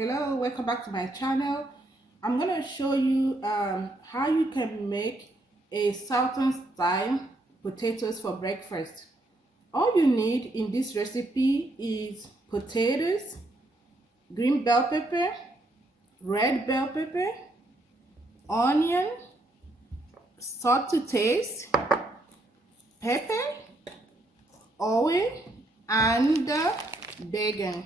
Hello, welcome back to my channel. I'm going to show you how you can make a Southern style potatoes for breakfast. All you need in this recipe is potatoes, green bell pepper, red bell pepper, onion, salt to taste, pepper, oil, and bacon.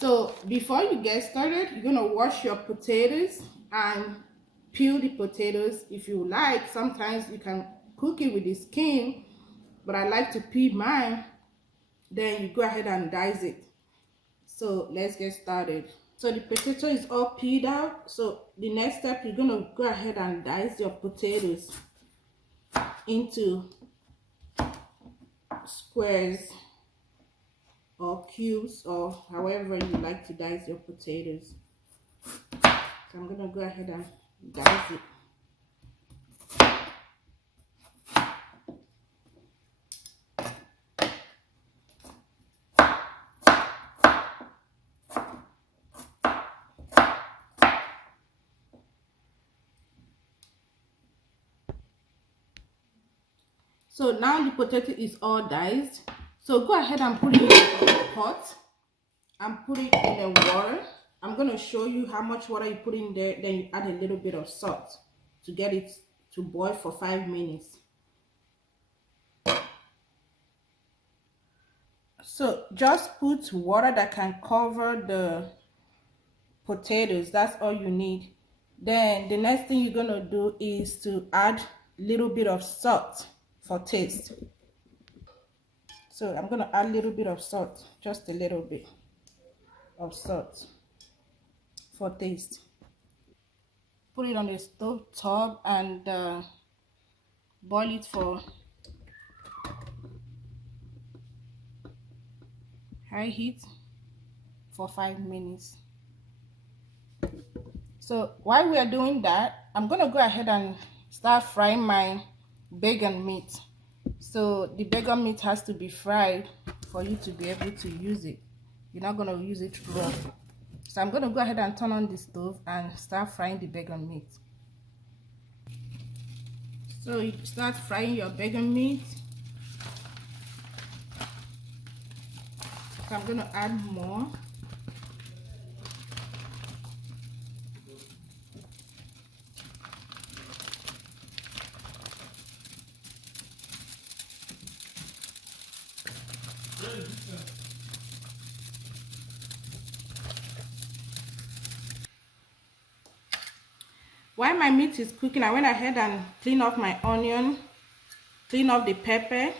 So before you get started, you're gonna wash your potatoes and peel the potatoes. If you like, sometimes you can cook it with the skin, but I like to peel mine. Then you go ahead and dice it. So let's get started. So the potato is all peeled out. So the next step, you're gonna go ahead and dice your potatoes into squares or cubes, or however you like to dice your potatoes. So I'm gonna go ahead and dice it. So now the potato is all diced. So go ahead and put it in the pot and put it in the water. I'm going to show you how much water you put in there. Then you add a little bit of salt to get it to boil for 5 minutes. So just put water that can cover the potatoes. That's all you need. Then the next thing you're going to do is to add a little bit of salt for taste. So I'm going to add a little bit of salt, just a little bit of salt for taste. Put it on the stove top and boil it for high heat for 5 minutes. So while we are doing that, I'm going to go ahead and start frying my bacon meat. So the bacon meat has to be fried for you to be able to use it. You're not going to use it raw. So I'm going to go ahead and turn on the stove and start frying the bacon meat. So you start frying your bacon meat. So I'm going to add more. While my meat is cooking, I went ahead and clean off my onion, clean off the pepper,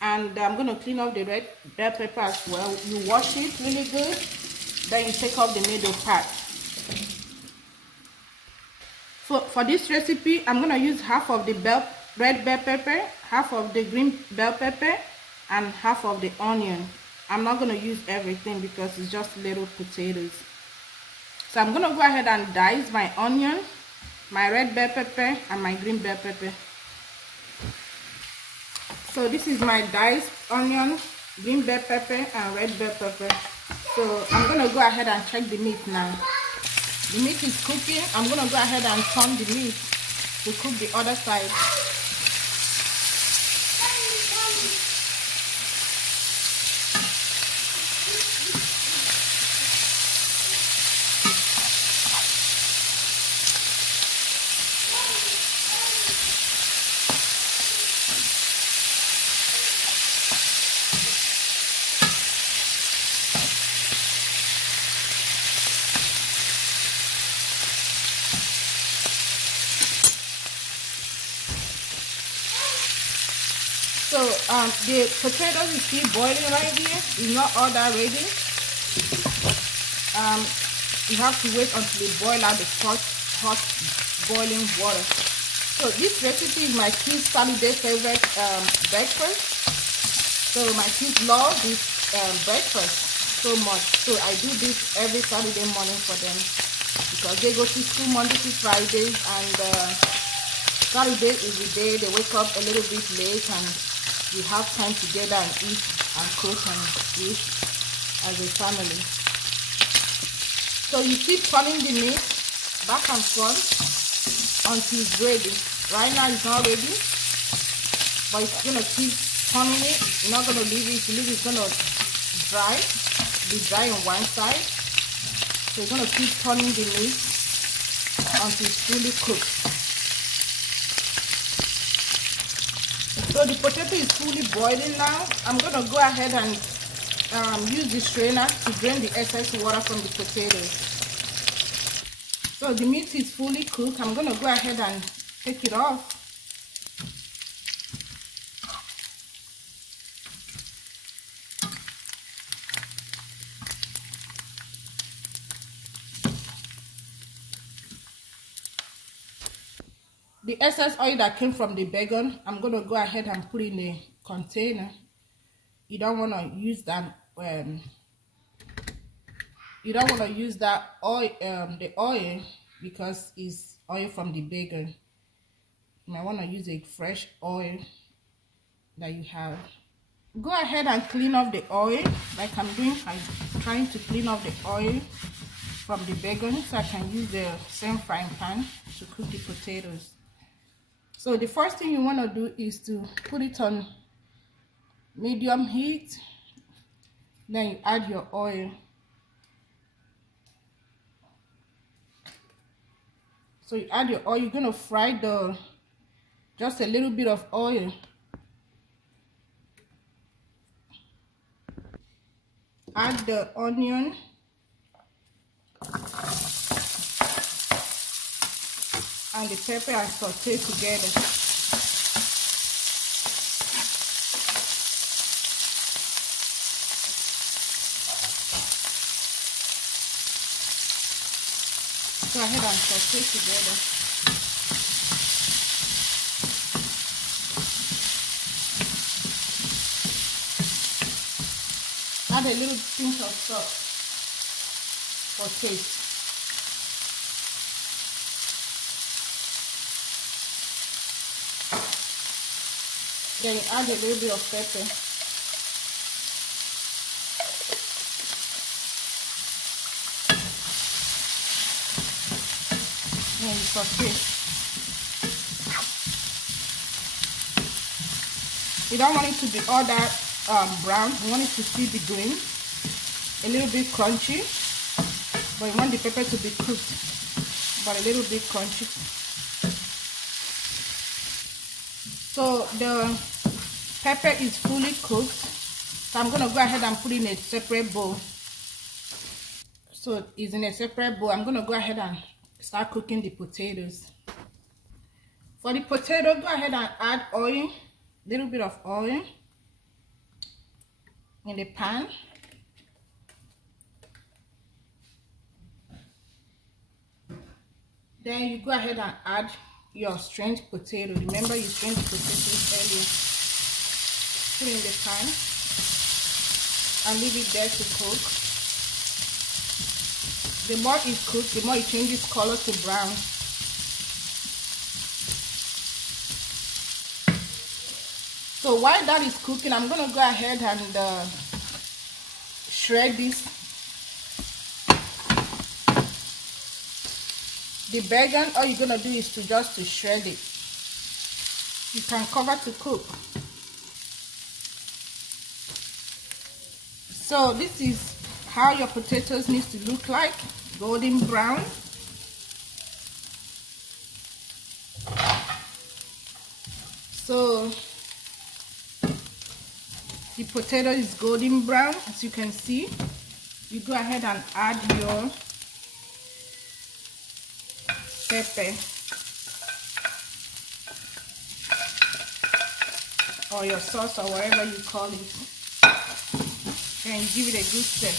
and I'm going to clean off the red bell pepper as well. You wash it really good, then you take off the middle part. For this recipe, I'm going to use half of the red bell pepper, half of the green bell pepper, and half of the onion. I'm not going to use everything because it's just little potatoes. So I'm going to go ahead and dice my onion, my red bell pepper, and my green bell pepper. So this is my diced onion, green bell pepper, and red bell pepper. So I'm going to go ahead and check the meat now. The meat is cooking. I'm going to go ahead and turn the meat to cook the other side. So the potatoes is still boiling right here. It's not all that ready. You have to wait until they boil out the hot boiling water. So this recipe is my kids' Saturday favorite breakfast. So my kids love this breakfast so much. So I do this every Saturday morning for them because they go to school Monday to Friday, and Saturday is the day they wake up a little bit late and we have time together and eat and cook and eat as a family. So you keep turning the meat back and forth until it's ready. Right now it's not ready, but it's gonna keep turning it. You're not gonna leave it. If you leave it, it's gonna be dry on one side. So you're gonna keep turning the meat until it's fully cooked. So the potato is fully boiling now. I'm gonna go ahead and use the strainer to drain the excess water from the potatoes. So the meat is fully cooked. I'm gonna go ahead and take it off. The excess oil that came from the bacon, I'm gonna go ahead and put in a container. You don't want to use that. You don't want to use that oil, the oil, because it's oil from the bacon. You might want to use a fresh oil that you have. Go ahead and clean off the oil, like I'm doing. I'm trying to clean off the oil from the bacon so I can use the same frying pan to cook the potatoes. So the first thing you want to do is to put it on medium heat. Then you add your oil. So you add your oil. You're going to fry just a little bit of oil. Add the onion. And the pepper and saute together. Go ahead and saute together. Add a little pinch of salt for taste. Then you add a little bit of pepper. Then you saute. You don't want it to be all that brown. You want it to still be green, a little bit crunchy, but you want the pepper to be cooked, but a little bit crunchy. So the pepper is fully cooked, so I'm gonna go ahead and put in a separate bowl. So it's in a separate bowl. I'm gonna go ahead and start cooking the potatoes. For the potato, go ahead and add oil, little bit of oil in the pan. Then you go ahead and add your strained potato. Remember you strained the potatoes earlier. Put in the pan and leave it there to cook. The more it cooks, the more it changes color to brown. So while that is cooking, I'm gonna go ahead and shred this. The bacon, all you're gonna do is to shred it. You can cover to cook. So this is how your potatoes needs to look like, golden brown. So the potato is golden brown, as you can see. You go ahead and add your pepper or your sauce or whatever you call it, and you give it a good stir.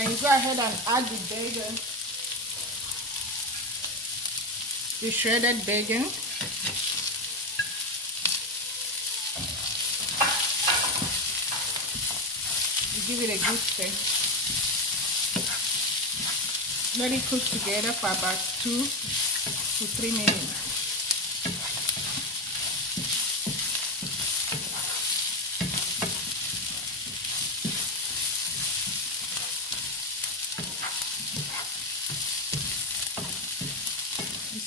And you go ahead and add the bacon, the shredded bacon. You give it a good stir. Let it cook together for about 2 to 3 minutes.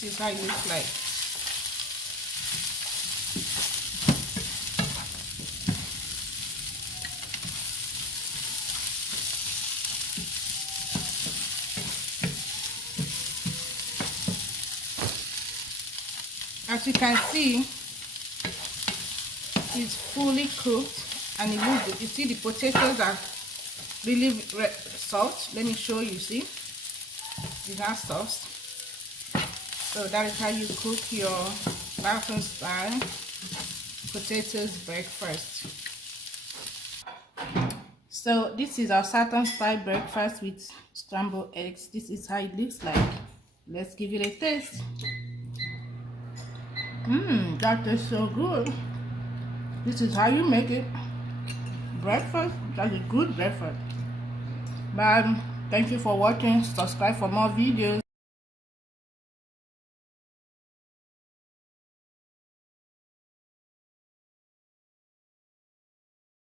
This is how it looks like. As you can see, it's fully cooked and it looks good. You see the potatoes are really soft. Let me show you. See, these are soft. So that is how you cook your Southern style potatoes breakfast. So this is our Southern style breakfast with scrambled eggs. This is how it looks like. Let's give it a taste. That tastes so good. This is how you make it. Breakfast. That's a good breakfast. Bye. Thank you for watching. Subscribe for more videos.